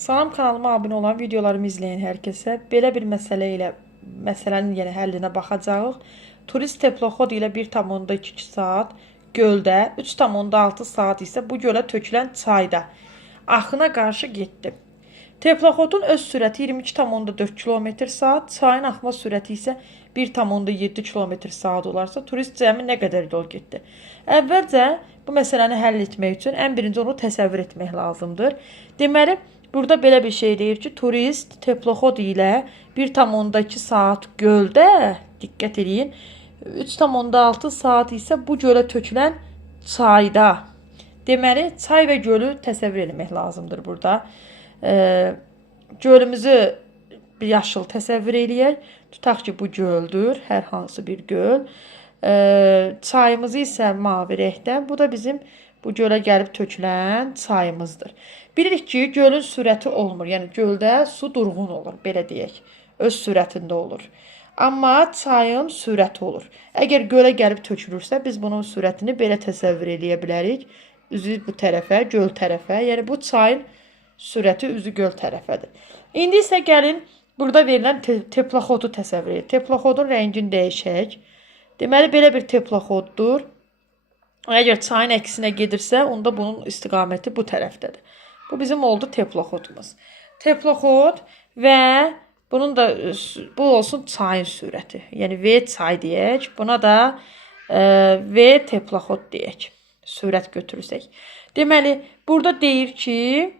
Salam, kanalıma abunə olan, videolarımı izləyən hər kəsə belə bir məsələnin həllinə baxacağıq. Turist teploxod ilə 1,2 saat göldə, 3,6 saat isə bu gölə tökülən çayda axına qarşı getdi. Teploxodun öz sürəti 22,4 km/saat, çayın axma sürəti isə 1,7 km/saat olarsa, turist cəmi nə qədər yol getdi? Əvvəlcə bu məsələni həll etmək üçün ən birinci onu təsəvvür etmək lazımdır. Deməli, burada belə bir şey deyir ki, turist teploxod ilə 1,2 saat göldə, diqqət edin, 3,6 saat isə bu gölə tökülən çayda. Deməli, çay və gölü təsəvvür etmək lazımdır burada. Gölümüzü bir yaşıl təsəvvür eləyək. Tutaq ki, bu göldür, hər hansı bir göl. Çayımızı isə mavi rəngdən. Bu da bizim bu gölə gəlib tökülən çayımızdır. Bilirik ki, gölün sürəti olmur. Yəni, göldə su durğun olur, belə deyək. Öz sürətində olur. Amma çayın sürəti olur. Əgər gölə gəlib tökülürsə, biz bunun sürətini belə təsəvvür eləyə bilərik. Üzü bu tərəfə, göl tərəfə. Yəni, bu çayın sürəti üzü göl tərəfədir. İndi isə gəlin burada verilən teploxodu təsəvvür edin. Teploxodun rəngini dəyişək. Deməli, belə bir teploxoddur. Əgər çayın əksinə gedirsə, onda bunun istiqaməti bu tərəfdədir. Bu bizim oldu teploxodumuz. Teploxod və bunun da bu olsun çayın sürəti. Yəni V çay deyək. Buna da V teploxod deyək. Sürət götürürsək. Deməli, burada deyir ki,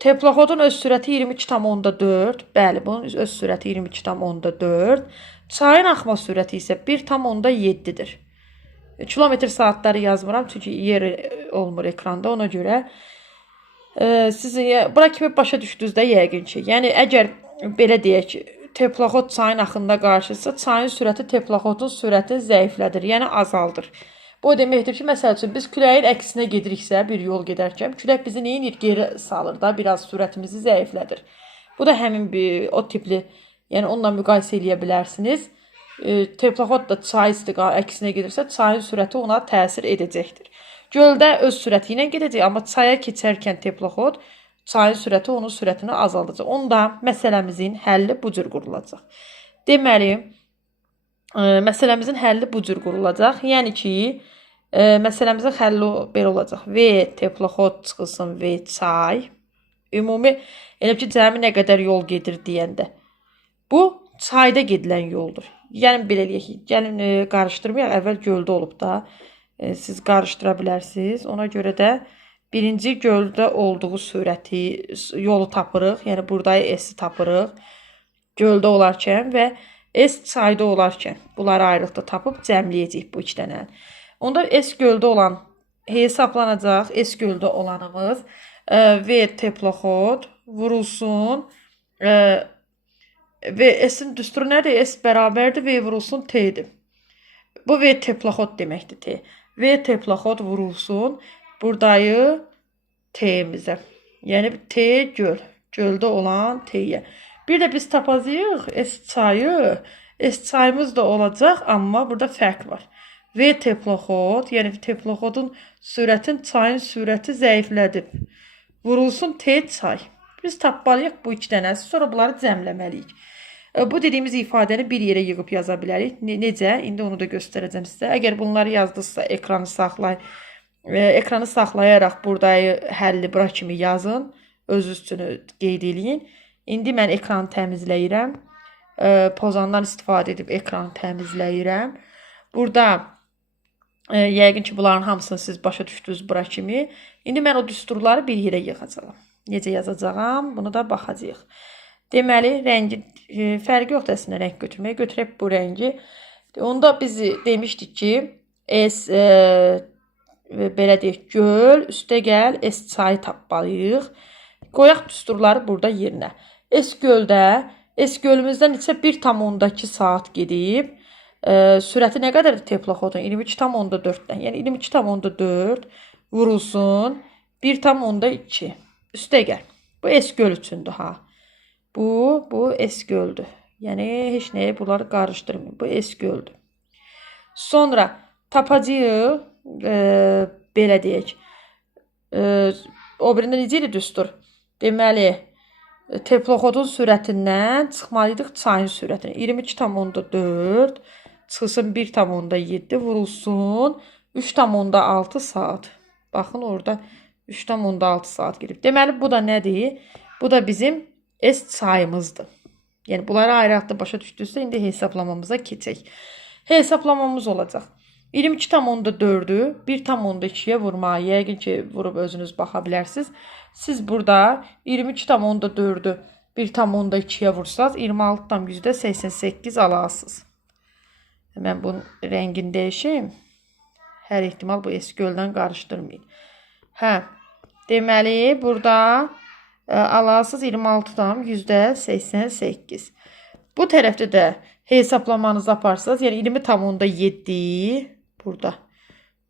teploxodun öz sürəti 22,4. Bəli, bunun öz sürəti 22,4. Çayın axma sürəti isə 1,7-dir. Kilometr saatları yazmıram, çünki yer olmur ekranda, ona görə. Siz bura kimi başa düşdünüzdə yəqin ki. Yəni, əgər belə deyək, teploxod çayın axında qarşısa, çayın sürəti teploxodun sürətini zəiflədir, yəni azaldır. Bu deməkdir ki, məsəl üçün, biz küləyin əksinə gediriksə, bir yol gedərkən, külək bizi neyinir? Geri salır da, biraz sürətimizi zəiflədir. Bu da həmin o tipli, yəni onunla müqayisə eləyə bilərsiniz. Teploxod da çay əksinə gedirsə, çayın sürəti ona təsir edəcəkdir. Göldə öz sürəti ilə gedəcək, amma çaya keçərkən teploxod, çayın sürəti onun sürətini azaldacaq. Onda məsələmizin həlli bu cür qurulacaq. Deməli, məsələmizin həlli bu cür qurulacaq. Yəni ki, məsələmizin həlli belə olacaq. V teploxod çıxılsın V çay. Ümumi, elə ki, cəmi nə qədər yol gedir deyəndə. Bu, çayda gedilən yoldur. Yəni, belə eləyək ki, gəlin qarışdırmayaq. Əvvəl göldə olub da. Siz qarışdıra bilərsiniz. Ona görə də birinci göldə olduğu sürəti, yolu tapırıq. Yəni, buradayı S-i tapırıq. Göldə olarkən və S çayda olarkən bunları ayrılıqda tapıb cəmləyəcək bu iki dənə. Onda S göldə olan hesablanacaq. S göldə olanımız V teploxod vurulsun və S-in düsturu nədir? S bərabərdir V vurulsun T-dir. Bu V teploxod deməkdir T. V teploxod vurulsun buradayı T-mizə. Yəni T göl. Göldə olan T-yə. Bir də biz tapacağıq S çayı. S çayımız da olacaq, amma burada fərq var. V teploxod, yəni teploxodun sürətin çayın sürəti zəiflədib. Vurulsun T çay. Biz tapmalıyıq bu iki dənəsi, sonra bunları cəmləməliyik. Bu dediyimiz ifadəni bir yerə yığıb yaza bilərik. Necə? İndi onu da göstərəcəm sizə. Əgər bunları yazdıqsa ekranı saxlayın. Ekranı saxlayaraq buradayı həlli bura kimi yazın. Öz üstünü qeyd eləyin. İndi mən ekranı təmizləyirəm. Pozandan istifadə edib ekranı təmizləyirəm. Burada yəqin ki, bunların hamısını siz başa düşdünüz bura kimi. İndi mən o düsturları bir yerə yığacağım. Necə yazacağam? Bunu da baxacağıq. Deməli, rəngi fərqi yoxdur əslində rəng götürməyə. Götürək bu rəngi. Onda biz demişdik ki, S belə deyək, göl, üstə gəl, S çayı tapmalıyıq. Qoyaq düsturları burada yerinə. S göldə, S gölümüzdən isə 1,2 saat gedib. Sürəti nə qədərdir teploxodun? 22,4-dən. Yəni 22,4 vurulsun 1,2. Üstə gəl. Bu S göl üçündür ha. Bu S göldür. Yəni heç nəyə bunları qarışdırmayın. Bu S göldür. Sonra tapacağıq belə deyək. o birində necə idi düstur? Deməli, teploxodun sürətindən çıxmalıydıq çayın sürətinə. 22,4 çıxsın 1,7 vurulsun 3,6 saat. Baxın orada 3,6 saat girib. Deməli bu da nədir? Bu da bizim S çayımızdır. Yəni bunları ayrı-ayrı başa düşdünüzsə indi hesablamamıza keçək. Hesablamamız olacaq. 22,4'ü 1,2'ye vurmağı yəqin ki vurub özünüz baxa bilərsiniz. Siz burada 22,4'ü 1,2'ye vursanız 26,88 alasınız. Mən bunun rəngini dəyişeyim. Hər ehtimal bu eski göldən qarışdırmayın. Hə, deməli burada alasınız 26,88. Bu tərəfdə də hesaplamanızı aparsanız, yəni 20,7 burada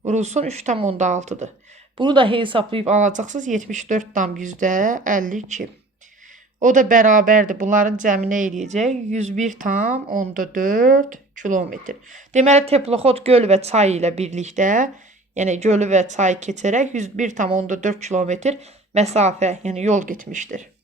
vurulsun 3,6'dır. Bunu da hesaplayıb alacaqsınız 74,52. O da bərabərdir. Bunların cəmi nə eləyəcək? 101,4 kilometr. Deməli teploxod göl və çay ilə birlikdə, yəni gölü və çayı keçərək 101,4 kilometr məsafə, yəni yol getmişdir.